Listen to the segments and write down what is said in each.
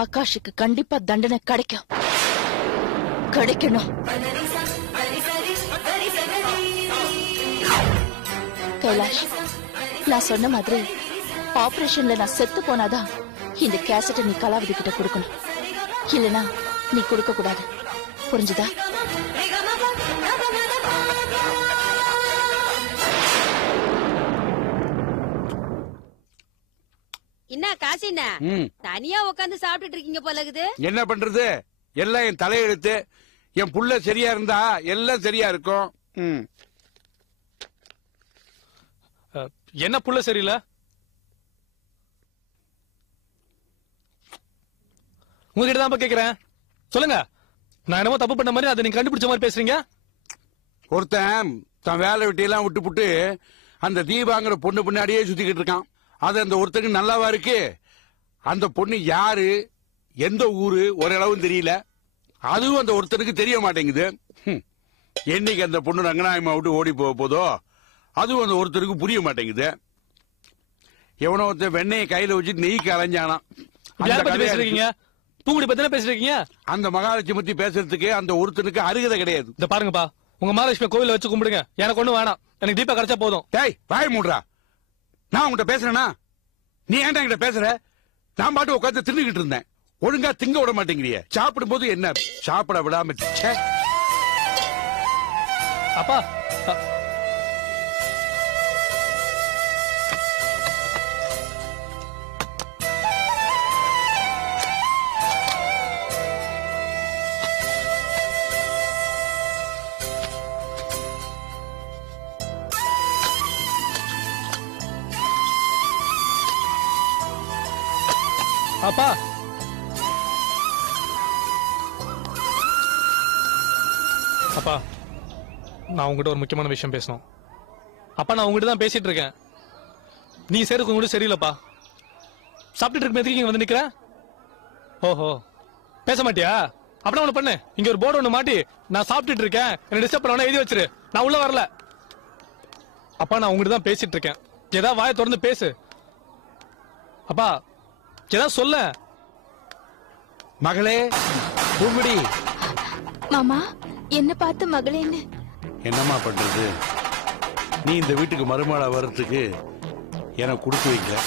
ஆகாஷுக்கு கண்டிப்பா தண்டனை கிடைக்கும். கிடைக்கணும். கைலாஷ், நான் சொன்ன மாதிரி ஆபரேஷன்ல நான் செத்து போனாதான் இந்த கேசட்டை நீ கலாவதி கிட்ட கொடுக்கணும். இல்லனா நீ கொடுக்க கூடாது. புரிஞ்சுதா? என்ன காசினா தனியா உட்காந்து சாப்பிட்டுட்டு இருக்கீங்க போல இருக்குது. என்ன பண்றது, எல்லாம் என் தலையெழுத்து. என் புள்ள சரியா இருந்தா எல்லாம் சரியா இருக்கும். என்ன புள்ள சரியில்லை? உங்ககிட்ட தான் கேக்குறேன், சொல்லுங்க. நான் என்னமோ தப்பு பண்ண மாதிரி அதை நீங்க கண்டுபிடிச்ச மாதிரி பேசுறீங்க. ஒருத்தன் தன் வேலை வெட்டியெல்லாம் விட்டு புட்டு அந்த தீபாங்கிற பொண்ணு பின்னாடியே சுத்திக்கிட்டு இருக்கான். அது அந்த ஒருத்தருக்கு நல்லாவா இருக்கு? அந்த பொண்ணு யாரு, எந்த ஊரு ஓரளவும் தெரியல. அதுவும் அந்த ஒருத்தருக்கு தெரிய மாட்டேங்குது. என்னைக்கு அந்த பொண்ணு ரங்கநாயகமா விட்டு ஓடி போக போதோ அதுவும் அந்த ஒருத்தருக்கு புரிய மாட்டேங்குது. எவனோ ஒருத்தன் வெண்ணையை கையில வச்சுட்டு நெய்க்கு அலைஞ்சானா. பேசுறீங்க பூங்குடி பத்தி பேசுறீங்க. அந்த மகாலட்சுமி பத்தி பேசுறதுக்கு அந்த ஒருத்தனுக்கு அருகதை கிடையாது. இந்த பாருங்கப்பா, உங்க மகாலட்சுமி கோவில வச்சு கும்பிடுங்க. எனக்கு ஒண்ணு வேணாம். எனக்கு தீபா கிடைச்சா போதும். டேய் வாய் மூடுறா. நான் உங்ககிட்ட பேசுறேனா? நீ ஏன்டா என்கிட்ட பேசுற? நான் பாட்டு உட்காந்து தின்னுகிட்டு இருந்தேன். ஒழுங்கா திங்க விட மாட்டேங்கிறிய. சாப்பிடும் போது என்ன சாப்பிட விடாம. அப்பா அப்பா அப்பா நான் உங்ககிட்ட ஒரு முக்கியமான விஷயம் பேசணும். அப்பா நான் உங்ககிட்ட தான் பேசிட்டு இருக்கேன். நீ சேருக்கு உங்ககிட்ட சரியில்லப்பா. சாப்பிட்டுட்டு இருக்க இங்க வந்து நிக்கிற. ஓஹோ பேச மாட்டியா? அப்படின்னா ஒண்ணு பண்ணு, இங்க ஒரு போர்டு ஒண்ணு மாட்டி நான் சாப்பிட்டுட்டு இருக்கேன் என்ன டிஸ்டர்ப் பண்ண எழுதி வச்சிரு. நான் உள்ள வரல. அப்பா நான் உங்ககிட்ட தான் பேசிட்டு இருக்கேன். ஏதாவது வாயை திறந்து பேசு. அப்பா ஏதாவது சொல்ல. மகளே பூங்குடி. மாமா என்ன பார்த்து மகளேன்னு. என்னம்மா பண்றது, நீ இந்த வீட்டுக்கு மருமகளா வர்றதுக்கு எனக்கு கொடுத்து வைக்கல.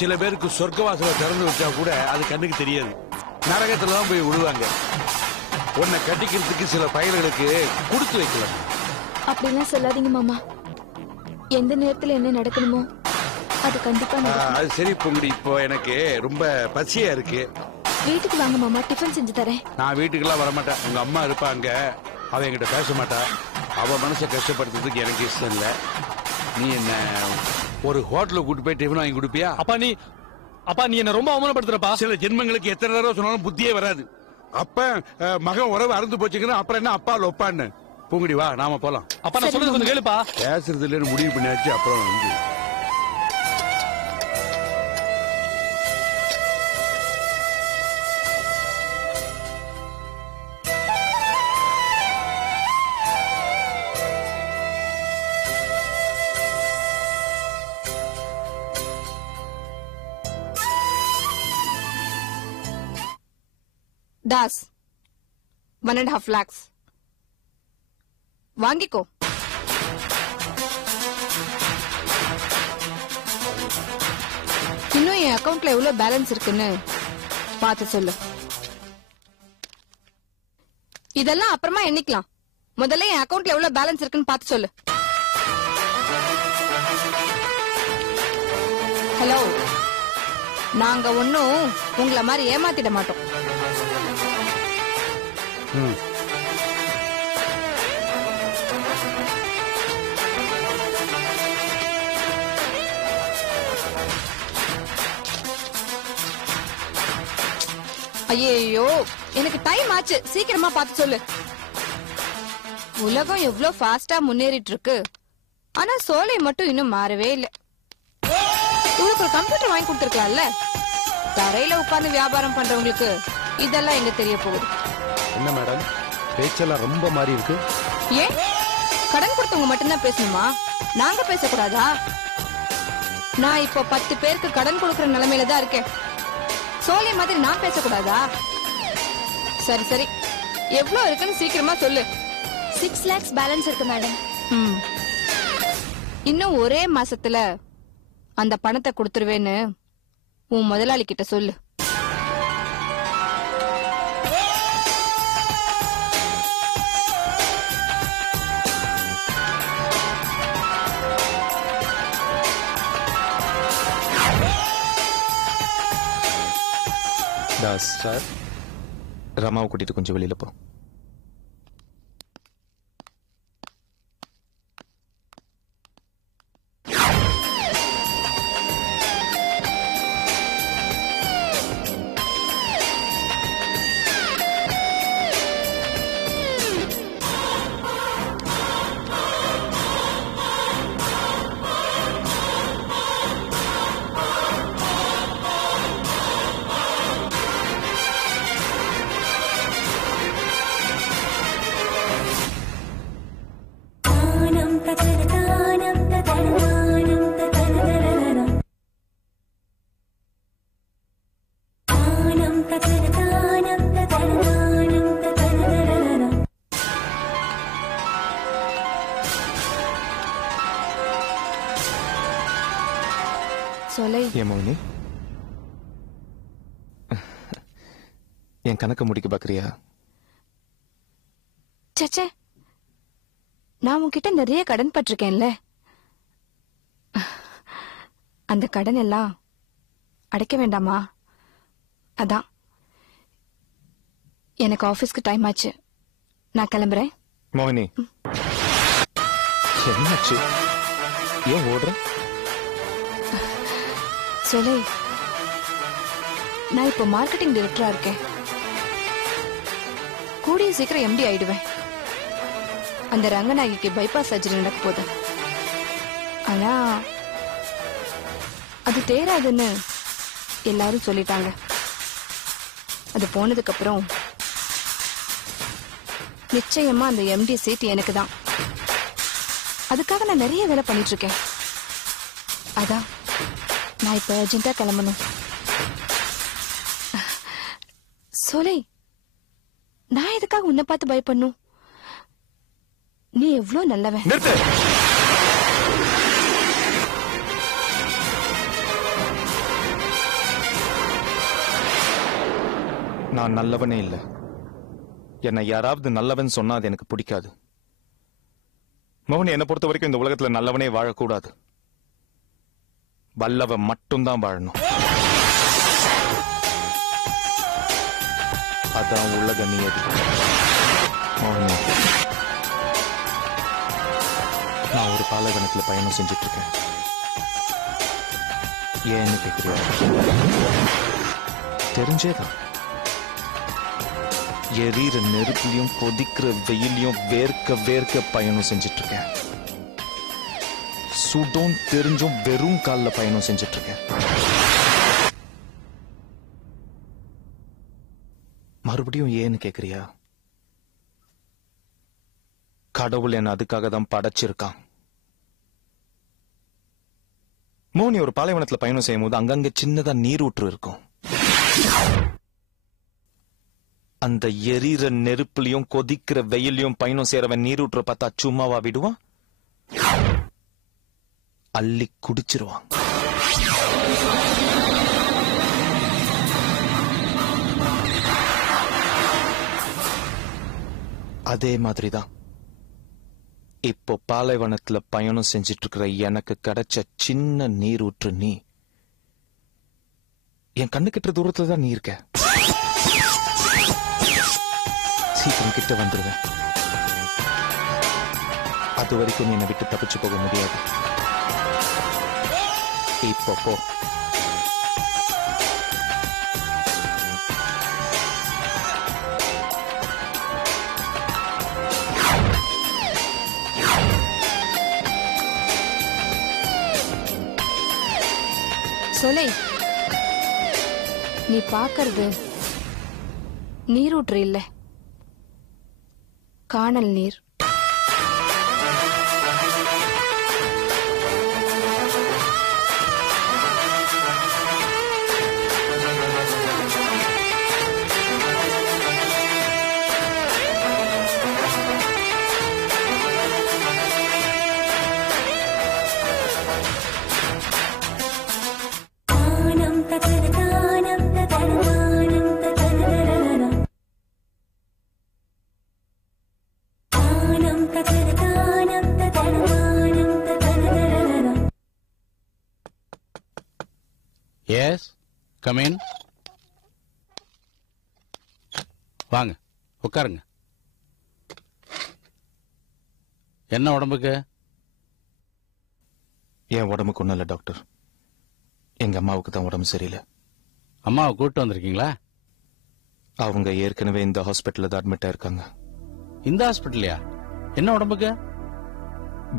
சில பேருக்கு சொர்க்கவாசலை திறந்து வச்சா கூட அது கண்ணுக்கு தெரியாது. நரகத்துல தான் போய் விழுவாங்க. உன்னை கட்டிக்கிறதுக்கு சில பயல்களுக்கு கொடுத்து வைக்கல. அப்படிலாம் சொல்லாதீங்க மாமா. எந்த நேரத்துல என்ன நடக்கணுமோ அது கண்டிப்பா நடக்கும். அது சரி பூங்குடி, இப்போ எனக்கு ரொம்ப பசியா இருக்கு. வீட்டுக்கு வாங்க மாமா, டிஃபன் செஞ்சு தரேன். நான் வீட்டுக்கெல்லாம் வரமாட்டேன். உங்க அம்மா இருப்பாங்க, அவ என்கிட்ட பேச மாட்டா. அவ மனசை கஷ்டப்படுத்துறதுக்கு எனக்கு இஷ்டம் இல்ல. நீ என்ன ஒரு ஹோட்டலுக்கு கூட்டு போய் டிஃபன் வாங்கி கொடுப்பியா? அப்பா நீ என்ன ரொம்ப அவமானப்படுத்துறப்பா. சில ஜென்மங்களுக்கு எத்தனை தடவை சொன்னாலும் புத்தியே வராது. அப்ப மகன் உறவு அறுந்து போச்சுங்கன்னா அப்புறம் என்ன அப்பா லொப்பான்னு. பூங்குடி வா நாம போலாம். அப்பா நான் சொல்றது கொஞ்சம் கேளுப்பா. பேசுறது இல்லைன்னு முடிவு பண்ணியாச்சு. அப்புறம் வந்து दास 1.5 lakhs வாங்கிக்கோ. இன்னும் என் அக்கவுண்ட்ல எவ்வளவு பேலன்ஸ் இருக்குன்னு பார்த்து சொல்லு. இதெல்லாம் அப்புறமா எண்ணிக்கலாம். முதல்ல என் அக்கவுண்ட்ல எவ்வளவு பேலன்ஸ் இருக்குன்னு பார்த்து சொல்லு. ஹலோ, நாங்க ஒன்னும் உங்களை மாதிரி ஏமாத்திட மாட்டோம். ஐயோ எனக்கு டைம் ஆச்சு, சீக்கிரமா பார்த்து சொல்லு. உலகம் எவ்வளவு ஃபாஸ்டா முன்னேறிட்டு இருக்கு, ஆனா சோலை மட்டும் இன்னும் மாறவே இல்ல. உங்களுக்கு ஒரு கம்ப்யூட்டர் வாங்கி கொடுத்துருக்கலாம்ல. தரையில உட்கார்ந்து வியாபாரம் பண்றவங்களுக்கு இதெல்லாம் எங்க தெரிய போகுது. என்ன மேடம் பேச்செல்லாம் ரொம்ப மாறி இருக்கு. ஏன் கடன் கொடுத்தவங்க மட்டும்தான் பேசணுமா? நாங்க பேசக்கூடாதா? நான் இப்போ 10 பேருக்கு கடன் கொடுக்கற நிலைமையில தான் இருக்கேன். சோலை மாதிரி நான் பேசக்கூடாதா? சரி சரி, எவ்வளவு இருக்குன்னு சீக்கிரமா சொல்லு. 6 lakhs பேலன்ஸ் இருக்கு மேடம். இன்னும் ஒரே மாசத்துல அந்த பணத்தை கொடுத்துருவேன்னு உன் முதலாளி கிட்ட சொல்லு. தாஸ் சார், ரமாவை கூட்டிட்டு கொஞ்சம் வெளியில போ. மோகினி, என் கணக்கு முடிக்க பாக்குறியா? சச்சே, நான் உன்கிட்ட நிறைய கடன் பட்டிருக்கேன்ல. அந்த கடன் எல்லாம் அடைக்க வேண்டாமா? அதான் எனக்கு ஆபீஸ்க்கு டைம் ஆச்சு, நான் கிளம்புறேன். மோகினி, என்னாச்சு? ஏன் ஓடுற? சோலை, நான் இப்ப மார்க்கெட்டிங் டைரக்டரா இருக்கேன். கூடிய சீக்கிரம் எம்டி ஆயிடுவேன். அந்த ரங்கநாயகிக்கு பைபாஸ் சர்ஜரி நடக்க போகுது. ஆனா அது தேராதுன்னு எல்லாரும் சொல்லிட்டாங்க. அது போனதுக்கு அப்புறம் நிச்சயமா அந்த எம்டி சீட் எனக்கு தான். அதுக்காக நான் நிறைய வேலை பண்ணிட்டு இருக்கேன். அதான் நான் இப்ப அர்ஜென்ட்டா கிளம்பணும். சோலை, நான் எதுக்காக உன்னை பார்த்து பயப்படணும்? நீ எவ்வளவு நல்லவன். நான் நல்லவனே இல்ல. என்னை யாராவது நல்லவன் சொன்னா அது எனக்கு பிடிக்காது. மோகன், என்னை பொறுத்த வரைக்கும் இந்த உலகத்துல நல்லவனே வாழக்கூடாது. வல்லவன் மட்டும்தான் வாழணும். அதான் உலக நியதி. மோகன், நான் ஒரு பாலைவனத்துல பயணம் செஞ்சுட்டு இருக்கேன். ஏன்னு கேக்குறியா? தெரிஞ்சேதான். எரியிற நெருப்புலையும் கொதிக்கிற வெயிலையும் வேர்க்க வேர்க்க பயணம் செஞ்சுட்டு இருக்கேன். சுடும் தெரிஞ்சும் வெறும் கால்ல பயணம் செஞ்சுட்டு இருக்கேன். மறுபடியும் ஏன்னு கேக்குறியா? கடவுள் என்ன அதுக்காக தான் படைச்சிருக்கான். மோனி, ஒரு பாலைவனத்துல பயணம் செய்யும் போது அங்கங்க சின்னதா நீரூற்று இருக்கும். அந்த எரியிற நெருப்புலையும் கொதிக்கிற வெயிலையும் பயணம் செய்யறவன் நீரூற்ற பார்த்தா சும்மாவா விடுவான்? அள்ளி குடிச்சிருவான். அதே மாதிரிதான் இப்போ பாலைவனத்துல பயணம் செஞ்சிட்டு இருக்கிற எனக்கு கிடைச்ச சின்ன நீரூற்று நீ. என் கண்ணு கிட்ட தூரத்துல தான் நீ இருக்க. சீக்கிரம் கிட்ட வந்துருவேன். அது வரைக்கும் நீ என்னை விட்டு தப்பிச்சு போக முடியாது. இப்போ போ. சோலை, நீ பாக்குறது நீரூற்று இல்ல, காணல் நீர். Yes come in. வாங்க உட்காருங்க. என்ன உடம்புக்கு? என் உடம்புக்கு ஒண்ணும் இல்ல டாக்டர். எங்க அம்மாவுக்கு தான் உடம்பு சரியில்லை. அம்மாவை கூப்பிட்டு வந்திருக்கீங்களா? அவங்க ஏற்கனவே இந்த ஹாஸ்பிட்டல்ல தான் அட்மிட் ஆயிருக்காங்க. இந்த ஹாஸ்பிட்டல்லையா? என்ன உடம்புக்கு?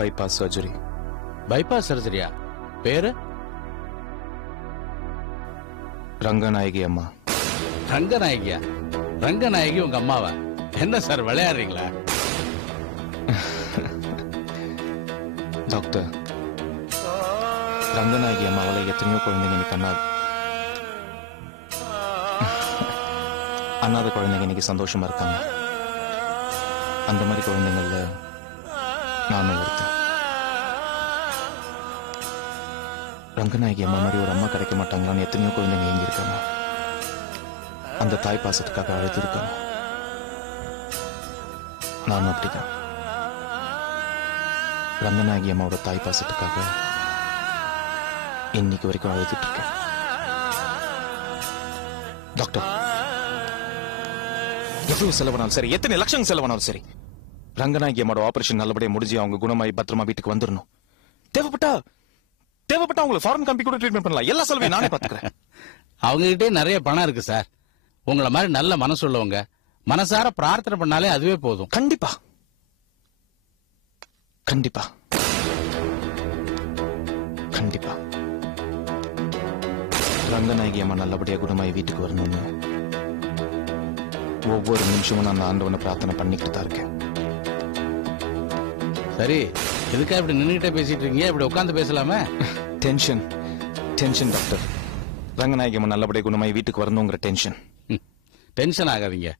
Bypass surgery. பைபாஸ் சர்ஜரியா? பேரு? ரங்கநாயகி அம்மா. ரங்கநாயகியா? ரங்கநாயகி உங்க அம்மாவா? என்ன சார் விளையாடுறீங்களா? டாக்டர், ரங்கநாயகி அம்மாவால எத்தனையோ குழந்தைங்க இன்னைக்கு அண்ணாத குழந்தைங்க இன்னைக்கு சந்தோஷமா இருக்காங்க. அந்த மாதிரி குழந்தைங்கள்ல நானும் ஒருத்தன். ரங்கநாயகி அம்மா மாதிரி ஒரு அம்மா கிடைக்க மாட்டாங்களான்னு எத்தனையோ குழந்தைங்க இங்க இருக்காங்க. அந்த தாய் பாசத்துக்காக அழுது இருக்காங்க. நானும் அப்படிதான். ரங்கநாயகி அம்மாவோட தாய் பாசத்துக்காக இன்னைக்கு வரைக்கும் அழுதுட்டு இருக்கேன். டாக்டர், எவ்வளவு செலவானாலும் சரி, எத்தனை லட்சம் செலவானாலும் சரி, ரங்கநாயகி அம்மாவோட ஆபரேஷன் நல்லபடியா முடிஞ்சு அவங்க குணமாயி பத்திரமா வீட்டுக்கு வந்துடணும். தேவைப்பட்டா உங்களுக்கு ஃபாரின் கம்பெனி கூட ட்ரீட்மெண்ட் பண்ணலாம். எல்லா செலவையும் நானே பாத்துக்கிறேன். அவங்க கிட்டே நிறைய பணம் இருக்கு சார். உங்களை மாதிரி நல்ல மனசு உள்ளவங்க மனசார பிரார்த்தனை பண்ணாலே அதுவே போதும். கண்டிப்பா கண்டிப்பா கண்டிப்பா ரங்கநாயகி அம்மா நல்லபடியா குணமாயி வீட்டுக்கு வரணும்னு ஒவ்வொரு நிமிஷமும் நான் ஆண்டவனை பிரார்த்தனை பண்ணிக்கிட்டு தான் இருக்கேன். சரி, எதுக்கா இப்படி நின்னுகிட்டே பேசிட்டு இருக்கீங்க? இப்படி உட்காந்து பேசலாமே. Tension doctor. ரங்கநாயகி அம்மா நல்லபடியா குணமாயி வீட்டுக்கு வரணுங்கிற டென்ஷன். டென்ஷன் ஆகாதீங்க.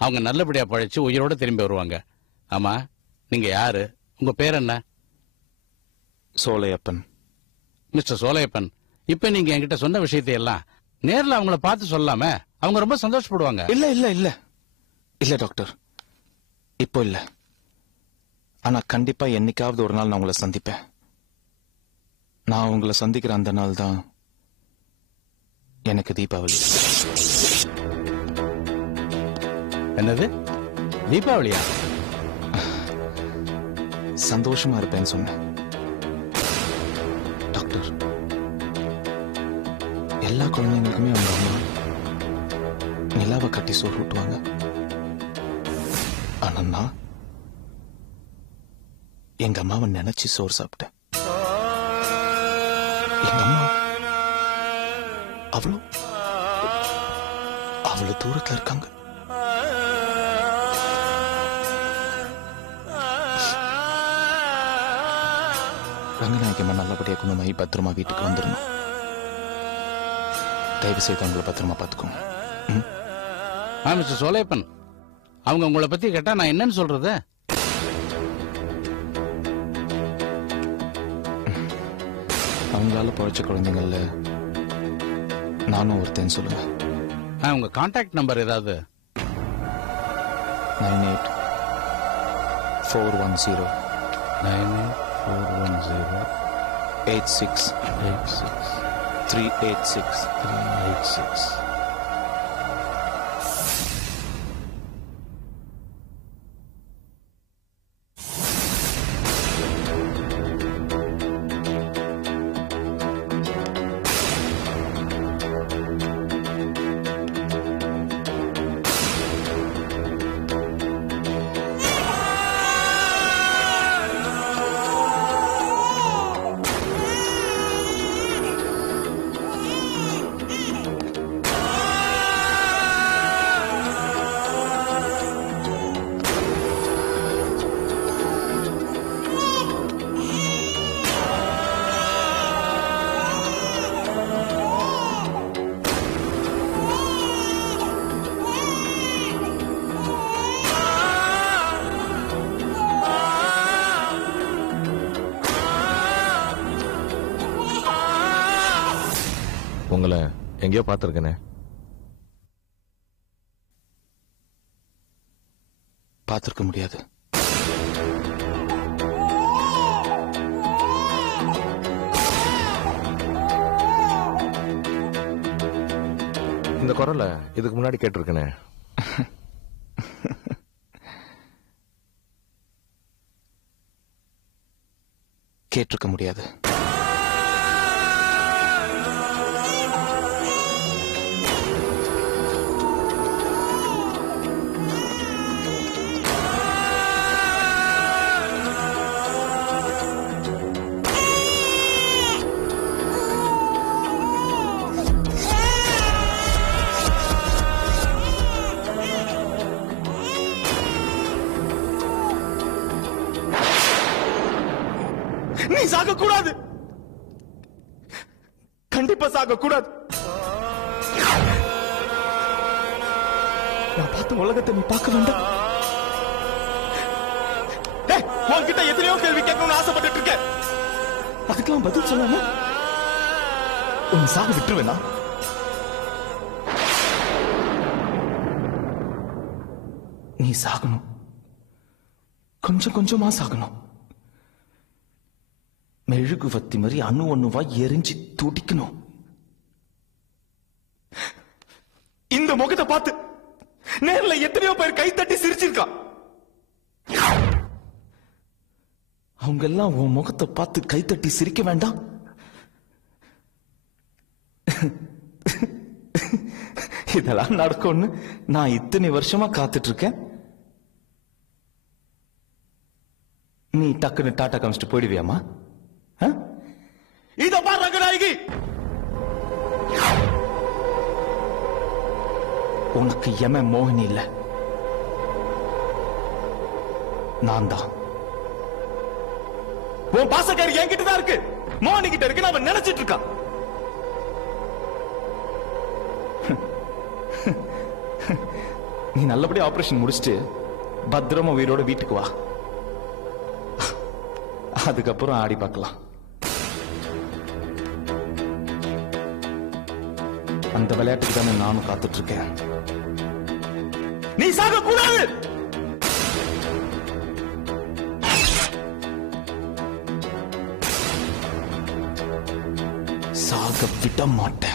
அவங்க நல்லபடியா பழைச்சு உயிரோட திரும்பி வருவாங்க. ஆமா, நீங்க யாரு? உங்க பேர் என்ன? சோலையப்பன். மிஸ்டர் சோலையப்பன், இப்ப நீங்க என்கிட்ட சொன்ன விஷயத்தை எல்லாம் நேர்ல அவங்கள பார்த்து சொல்லலாமே. அவங்க ரொம்ப சந்தோஷப்படுவாங்க. இல்ல இல்ல இல்ல இல்ல டாக்டர், இப்போ இல்ல. ஆனா கண்டிப்பா என்னைக்காவது ஒரு நாள் நான் உங்களை சந்திப்பேன். நான் உங்களை சந்திக்கிற அந்த நாள் தான் எனக்கு தீபாவளி. என்னது தீபாவளியா? சந்தோஷமா இருப்பேன்னு சொன்னேன் டாக்டர். எல்லா குழந்தைங்களுக்குமே அவங்க அம்மா நிலாவை கட்டி சோறு ஊட்டுவாங்க. ஆனா நான் எங்க அம்மாவை நினைச்சு சோறு சாப்பிட்டேன். எங்க அம்மா அவ்வளவு தூரத்துல இருக்காங்க. ரங்கநாயகி அம்மா நல்லபடியா குணமாயி பத்திரமா வீட்டுக்கு வந்துடணும். தயவு செய்து அவங்களை பத்திரமா பாத்துக்கோங்க. மிஸ்டர் சோலையப்பன், அவங்க உங்களை பத்தி கேட்டா நான் என்னன்னு சொல்றது? அவங்களால பழைச்ச குழந்தைங்கள்ல நானும் ஒருத்தன் சொல்லுங்க. உங்க கான்டாக்ட் நம்பர் ஏதாவது? 98-410 86 உங்களை எங்கேயோ பார்த்திருக்கேனே. பார்த்திருக்க முடியாது. இந்த குரலை இதுக்கு முன்னாடி கேட்டிருக்கேனே. கேட்டிருக்க முடியாது. நீ சாக கூடாது, கண்டிப்பா சாக கூடாது. நான் பார்த்த உலகத்தை நீ பார்க்க வேண்டாம். உன்கிட்ட எத்தனையோ கேள்வி கேட்கணும்னு ஆசைப்பட்டு இருக்க. அதுக்கெல்லாம் பதில் சொல்லாம உன் சாக விட்டுருவேனா? நீ சாகணும், கொஞ்சம் கொஞ்சமா சாகணும். மெழுகுவத்தி மாதிரி அணு அணுவா எரிஞ்சு துடிக்கணும். இந்த முகத்தை பார்த்து நேர்ல எத்தனையோ பேர் கை தட்டி சிரிச்சிருக்கா. அவங்க எல்லாம் உன் முகத்தை பார்த்து கை தட்டி சிரிக்க வேண்டாம்? இதெல்லாம் நடக்கும்னு நான் இத்தனை வருஷமா காத்துட்டு இருக்கேன். நீ டக்குன்னு டாட்டா காமிச்சிட்டு போயிடுவியாமா? இத பாரு ரங்கநாயகி, உனக்கு எம மோகினி இல்ல, நான் தான். உன் பாசக்காரி என்கிட்ட தான் இருக்கு, மோகினி கிட்ட இருக்கு. அவன் நினைச்சிட்டு இருக்கான். நீ நல்லபடியா ஆபரேஷன் முடிச்சிட்டு பத்திரமா உயிரோட வீட்டுக்கு வா. அதுக்கப்புறம் ஆடி பார்க்கலாம். அந்த விளையாட்டுக்கு தானே நானும் காத்துட்டு இருக்கேன். நீ சாக கூடாது. சாக விட மாட்டேன்.